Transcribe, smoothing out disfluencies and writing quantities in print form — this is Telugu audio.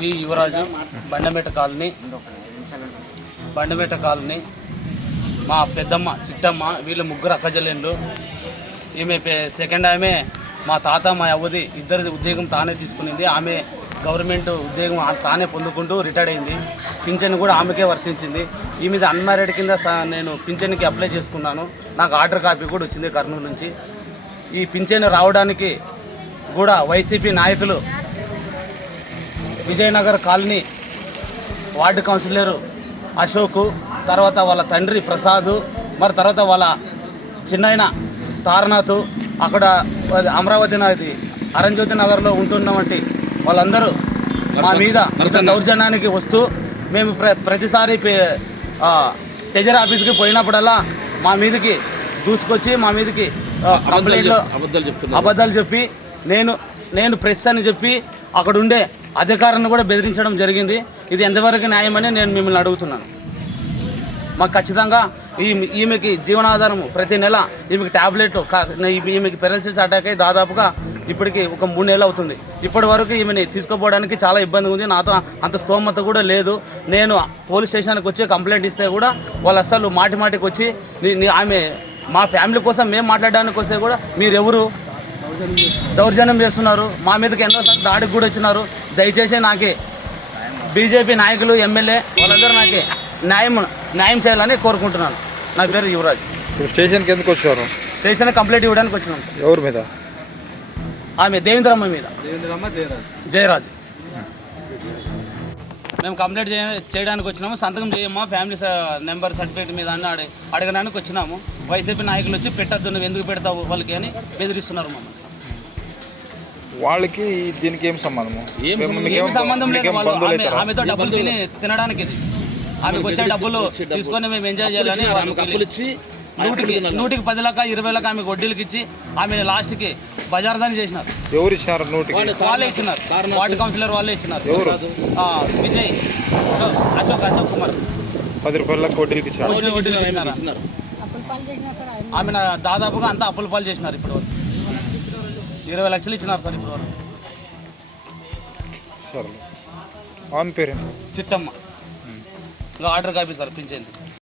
పి యువరాజు, బండమేట కాలనీ. మా పెద్దమ్మ చిట్టమ్మ వీళ్ళు ముగ్గురు అక్కజల్లేళ్ళు. ఈమె సెకండ్ ఆమె మా తాత మా అవ్వది ఇద్దరిది ఉద్యోగం తానే తీసుకునింది. ఆమె గవర్నమెంట్ ఉద్యోగం తానే పొందుకుంటూ రిటైర్డ్ అయింది. పింఛన్ కూడా ఆమెకే వర్తించింది. ఈ మీద అన్మ్యారీడ్ కింద నేను పింఛన్కి అప్లై చేసుకున్నాను. నాకు ఆర్డర్ కాపీ కూడా వచ్చింది కర్నూలు నుంచి. ఈ పింఛన్ రావడానికి కూడా వైసీపీ నాయకులు Vijayanagar colony ward councillor Ashok, తర్వాత వాళ్ళ తండ్రి ప్రసాద్, మరి తర్వాత వాళ్ళ చిన్నాయన తారనాథ్, అక్కడ అమరావతి నది అరంజ్యోతి నగర్లో ఉంటున్నవంటి వాళ్ళందరూ మా మీద దౌర్జన్యానికి వస్తూ మేము ప్రతిసారి ట్రెజరీ ఆఫీస్కి పోయినప్పుడల్లా మా మీదకి దూసుకొచ్చి మా మీదకి కంప్లైంట్లో అబద్ధాలు చెప్పి నేను ప్రెస్ అని చెప్పి అక్కడ ఉండే అధికారులను కూడా బెదిరించడం జరిగింది. ఇది ఎంతవరకు న్యాయమని నేను మిమ్మల్ని అడుగుతున్నాను. మాకు ఖచ్చితంగా ఈమెకి జీవనాధారం ప్రతి నెల ఈమెకి ట్యాబ్లెట్లు, ఈమెకి పెరాలసిస్ అటాక్ అయ్యి దాదాపుగా ఇప్పటికి ఒక 3 నెలలు అవుతుంది. ఇప్పటి వరకు ఈమెని తీసుకుపోవడానికి చాలా ఇబ్బంది ఉంది. నాతో అంత స్తోమత కూడా లేదు. నేను పోలీస్ స్టేషన్కి వచ్చి కంప్లైంట్ ఇస్తే కూడా వాళ్ళు అసలు మాటికి వచ్చి ఆమె మా ఫ్యామిలీ కోసం మేము మాట్లాడడానికి వస్తే కూడా మీరెవరు దౌర్జన్యం చేస్తున్నారు, మా మీదకి ఎన్నోసార్లు దాడికి కూడా వచ్చినారు. దయచేసి నాకే బీజేపీ నాయకులు, ఎమ్మెల్యే వాళ్ళందరూ నాకే న్యాయం చేయాలని కోరుకుంటున్నాను. నా పేరు యువరాజ్. స్టేషన్కి ఎందుకు వచ్చారు? స్టేషన్ కంప్లైంట్ ఇవ్వడానికి వచ్చినాం. ఎవరి మీద? ఆమె దేవేంద్రమ్మ మీద, జయరాజ్. మేము కంప్లైంట్ చేయడానికి వచ్చినాము. సంతకం చేయమ్మా ఫ్యామిలీ నెంబర్ సర్టిఫికేట్ మీద అని అడగడానికి వచ్చినాము. వైసీపీ నాయకులు వచ్చి పెట్టద్దు, నువ్వు ఎందుకు పెడతావు వాళ్ళకి అని బెదిరిస్తున్నారు మమ్మల్ని. వాళ్ళకి దీనికి ఏం సంబంధము? ఏం సంబంధం లేదు. ఆమెతో డబ్బులు తినడానికి ఇది. ఆమెకు వచ్చే డబ్బులు తీసుకొని మేము ఎంజాయ్ చేయాలని డబ్బులు ఇచ్చి 100కి 10 లక్ష 20 లక్ష ఆమెకు వడ్డీలకి ఇచ్చి ఆమె లాస్ట్కి బజార్దాన్ని చేసినారు. ఎవరు ఇచ్చినారు? 100కి వాళ్ళే ఇచ్చినారు. వార్డు కౌన్సిలర్ వాళ్ళే ఇచ్చినారు. విజయ్, అశోక్ కుమార్ 10 రూపాయల వడ్డీలకి ఇచ్చినారు. ఆమె దాదాపుగా అంతా అప్పుల పాలు చేసినారు. ఇప్పుడు 20 లక్షలు ఇచ్చినారు సార్ ఇప్పుడు వరకు. సరే, ఆమె పేరు చిట్టమ్మ. ఇంకా ఆర్డర్ కాపీ సార్ పింఛన్.